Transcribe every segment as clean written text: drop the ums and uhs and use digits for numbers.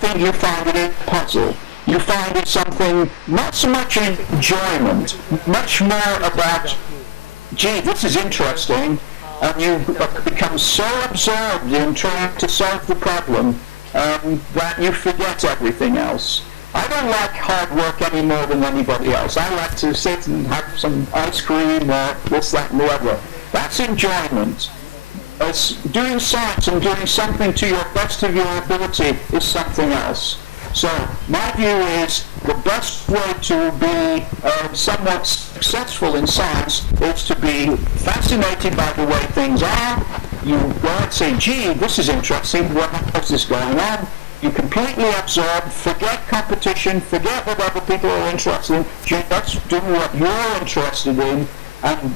think you find it a puzzle. You find it something not so much enjoyment, much more about, gee, this is interesting, and you become so absorbed in trying to solve the problem that you forget everything else. I don't like hard work any more than anybody else. I like to sit and have some ice cream or this, that, and the other. That's enjoyment. As doing science and doing something to your best of your ability is something else. So my view is the best way to be somewhat successful in science is to be fascinated by the way things are. You go and say, gee, this is interesting, what is this going on? You completely absorb, forget competition, forget what other people are interested in, just do what you're interested in, and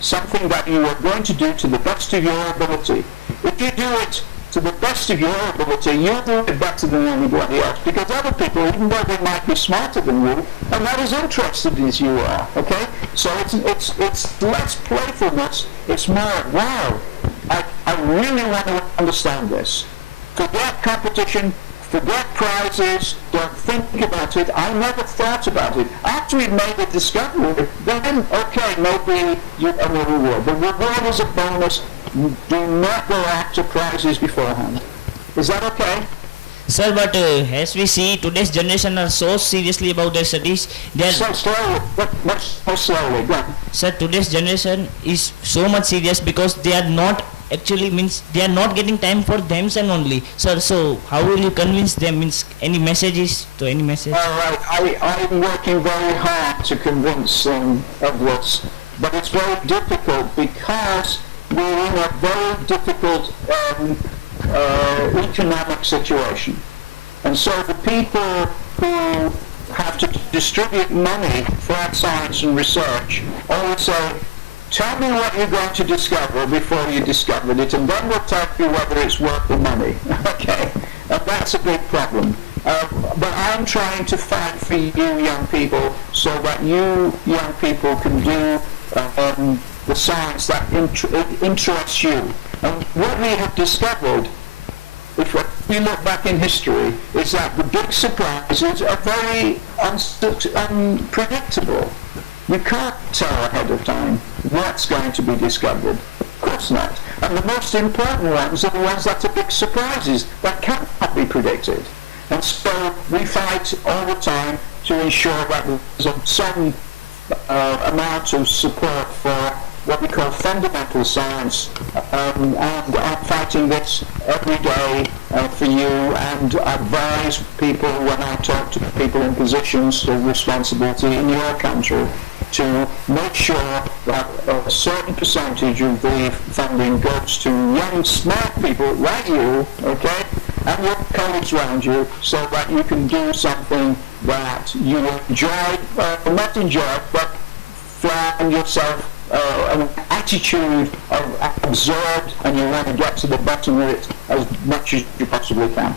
something that you are going to do to the best of your ability. If you do it to the best of your ability, you'll do it better than anybody else, because other people, even though they might be smarter than you, are not as interested as you are, okay? So it's less playfulness, it's more, wow, I really want to understand this. Forget competition, forget prizes, don't think about it. I never thought about it. After we made the discovery, then, okay, maybe you earn a reward. The reward is a bonus. Do not go after prizes beforehand. Is that okay? Sir, but as we see, today's generation are so seriously about their studies. They are so slowly, much more slowly. Go on. Sir, today's generation is so much serious because they are not actually they are not getting time for themselves only. Sir, so how will you convince them? Any messages to any message? All right, I'm working very hard to convince them of this, but it's very difficult because we're in a very difficult economic situation. And so the people who have to distribute money for science and research always say, tell me what you're going to discover before you discovered it, and then we'll tell you whether it's worth the money. Okay? And that's a big problem. But I'm trying to fight for you young people so that you young people can do the science that interests you. And what we have discovered, if we look back in history, is that the big surprises are very unpredictable. You can't tell ahead of time what's going to be discovered. Of course not. And the most important ones are the ones that are big surprises that cannot be predicted. And so we fight all the time to ensure that there's some amount of support for what we call fundamental science, and I'm fighting this every day for you, and advise people when I talk to people in positions of responsibility in your country to make sure that a certain percentage of the funding goes to young, smart people like you, okay, and your colleagues around you, so that you can do something that you enjoy, not enjoy, but find yourself an attitude of absorbed, and you want to get to the bottom of it as much as you possibly can.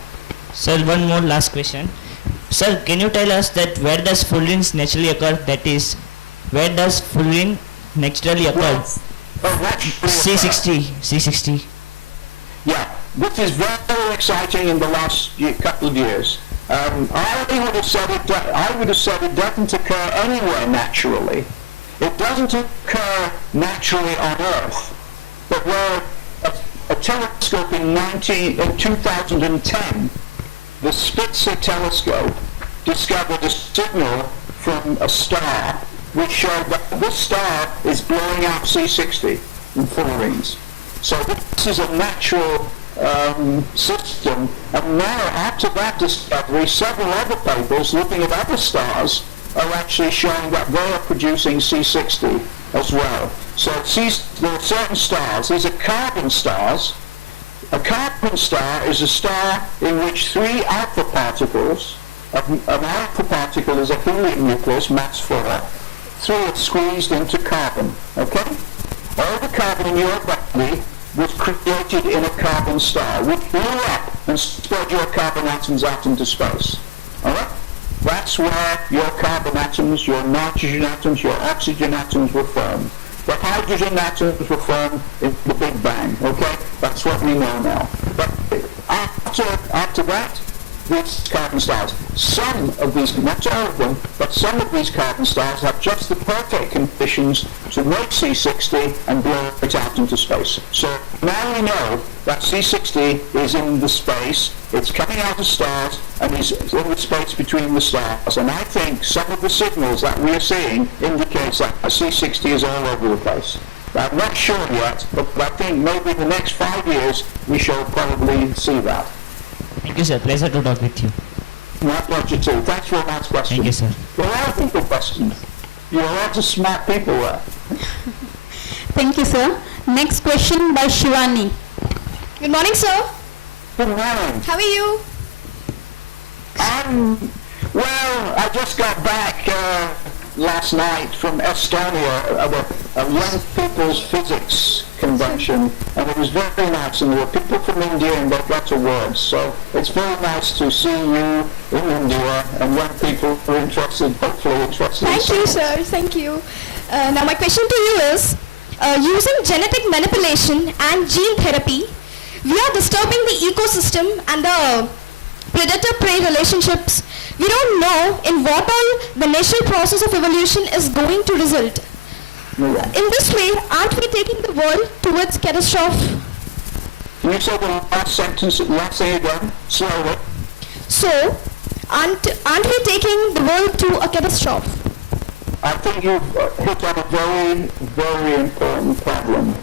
Sir, one more last question. Sir, can you tell us that where does fullerenes naturally occur? That is, where does fullerene naturally occur? C60. Yeah, this is very, very exciting in the last couple of years. I would have said it doesn't occur anywhere naturally. It doesn't occur naturally on Earth, but where a telescope in 2010, the Spitzer telescope, discovered a signal from a star which showed that this star is blowing out C60 in fullerenes. So this is a natural system, and now after that discovery, several other papers looking at other stars are actually showing that they are producing C60 as well. So there are certain stars, these are carbon stars. A carbon star is a star in which three alpha particles, an alpha particle is a helium nucleus, mass 4, three are squeezed into carbon, okay? All the carbon in your body was created in a carbon star, which blew up and spread your carbon atoms out into space, all right? That's where your carbon atoms, your nitrogen atoms, your oxygen atoms were formed. The hydrogen atoms were formed in the Big Bang, okay? That's what we know now. But after that, these carbon stars. Some of these, not all of them, but some of these carbon stars have just the perfect conditions to make C60 and blow it out into space. So now we know that C60 is in the space, it's coming out of stars, and is in the space between the stars. And I think some of the signals that we are seeing indicates that C60 is all over the place. I'm not sure yet, but I think maybe in the next 5 years we shall probably see that. Thank you, sir. Pleasure to talk with you. My pleasure too. Thanks for that question. Thank you, sir. There are a lot of people questions. You're a lot of smart people there. Thank you, sir. Next question by Shivani. Good morning, sir. Good morning. How are you? Well, I just got back last night from Estonia, a young people's physics convention, and it was very nice, and there were people from India and they've got awards, so it's very nice to see you in India and young people who are interested, hopefully interested. Thank you, sir. Thank you. Now my question to you is, using genetic manipulation and gene therapy, we are disturbing the ecosystem and the predator-prey relationships. We don't know in what all the natural process of evolution is going to result. In this way, aren't we taking the world towards catastrophe? Can you say the last sentence, last thing again, slowly? So, aren't we taking the world to a catastrophe? I think you've hit on a very, very important problem.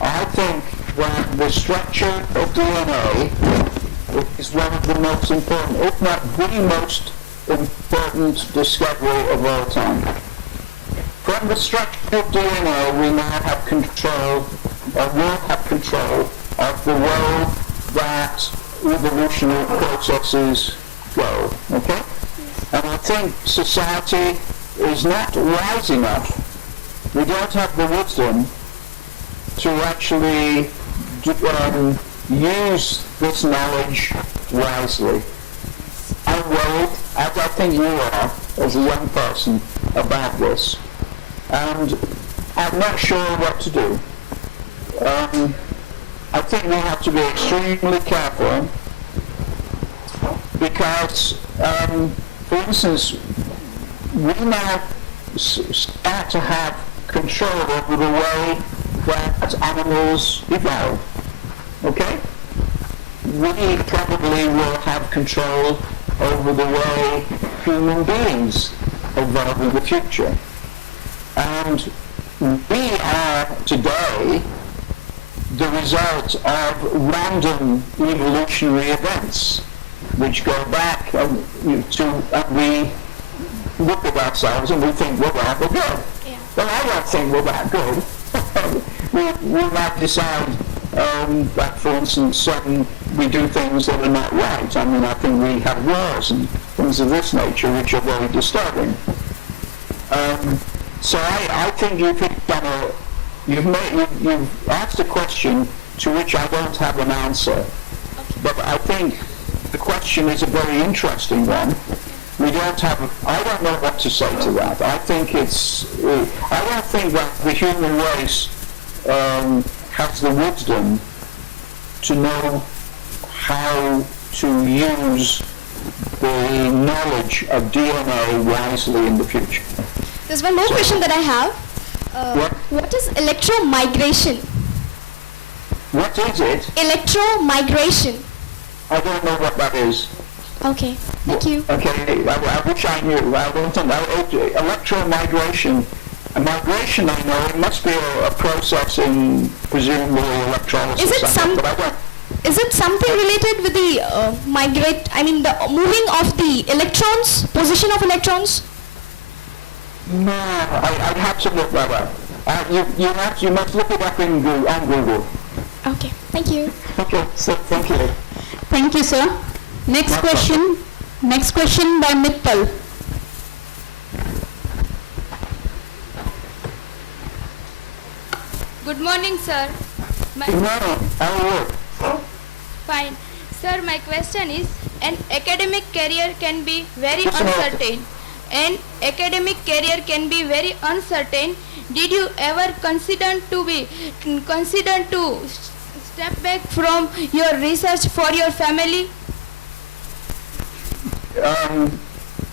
I think that the structure of DNA is one of the most important, if not the most important discovery of all time. From the structure of DNA, we now have control, or will have control, of the way that evolutionary processes go, okay? And I think society is not wise enough. We don't have the wisdom to actually use this knowledge wisely. I'm worried, as I think you are, as a young person, about this. And I'm not sure what to do. I think we have to be extremely careful because, for instance, we now start to have control over the way that animals evolve. Okay? We probably will have control over the way human beings evolve in the future. And we are today the result of random evolutionary events which go back to, and we look at ourselves and we think we're rather good. Yeah. Well, I don't think we're that good. we might decide that, for instance, we do things that are not right. I mean, I think we have wars and things of this nature which are very disturbing. So I think you've asked a question to which I don't have an answer. But I think the question is a very interesting one. I don't know what to say to that. I don't think that the human race has the wisdom to know how to use the knowledge of DNA wisely in the future. There's one more question that I have. What is electromigration? What is it? Electromigration. I don't know what that is. Okay, thank you. Okay, I wish I knew. I don't know. Electromigration. A migration, I know, it must be a process in presumably electrolysis. Is it something related with the the moving of the electrons, position of electrons? No, I'd have to look that up. You must look it up on Google. Okay, thank you. Okay, so thank you. Thank you, sir. Next question by Mitpal. Good morning, sir. Good morning. How are you? Fine. Sir, my question is, an academic career can be very uncertain. An academic career can be very uncertain. Did you ever consider to step back from your research for your family?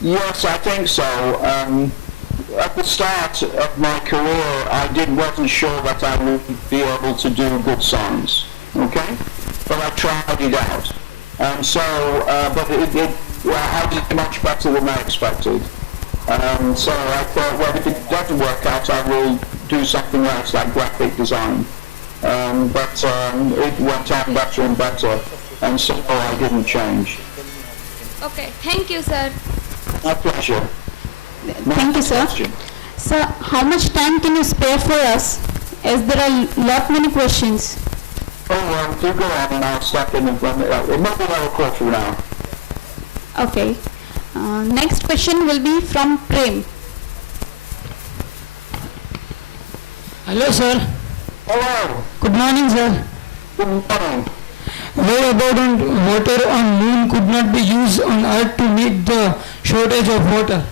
Yes, I think so. At the start of my career, wasn't sure that I would be able to do good science. Okay, but I tried it out. But I did much better than I expected. So I thought, well, if it doesn't work out, I will do something else like graphic design. But it went on better and better, and so I didn't change. Okay, thank you, sir. My pleasure. Thank you, sir. Question. Sir, how much time can you spare for us, as there are lot many questions? Oh, well, you go on and I'll step in and run it out. Maybe another quarter of an hour. Okay. Next question will be from Prem. Hello, sir. Hello. Good morning, sir. Good morning. Why about water on moon could not be used on Earth to meet the shortage of water?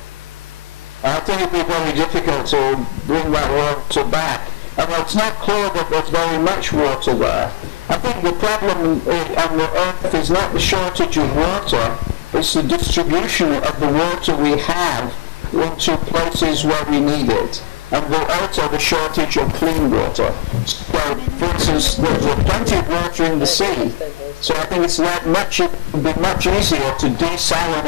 I think it would be very difficult to bring that water back. I mean, it's not clear that there's very much water there. I think the problem on the Earth is not the shortage of water, it's the distribution of the water we have into places where we need it. And also the shortage of clean water. So, for instance, there's plenty of water in the sea. So I think it would be much easier to desalinate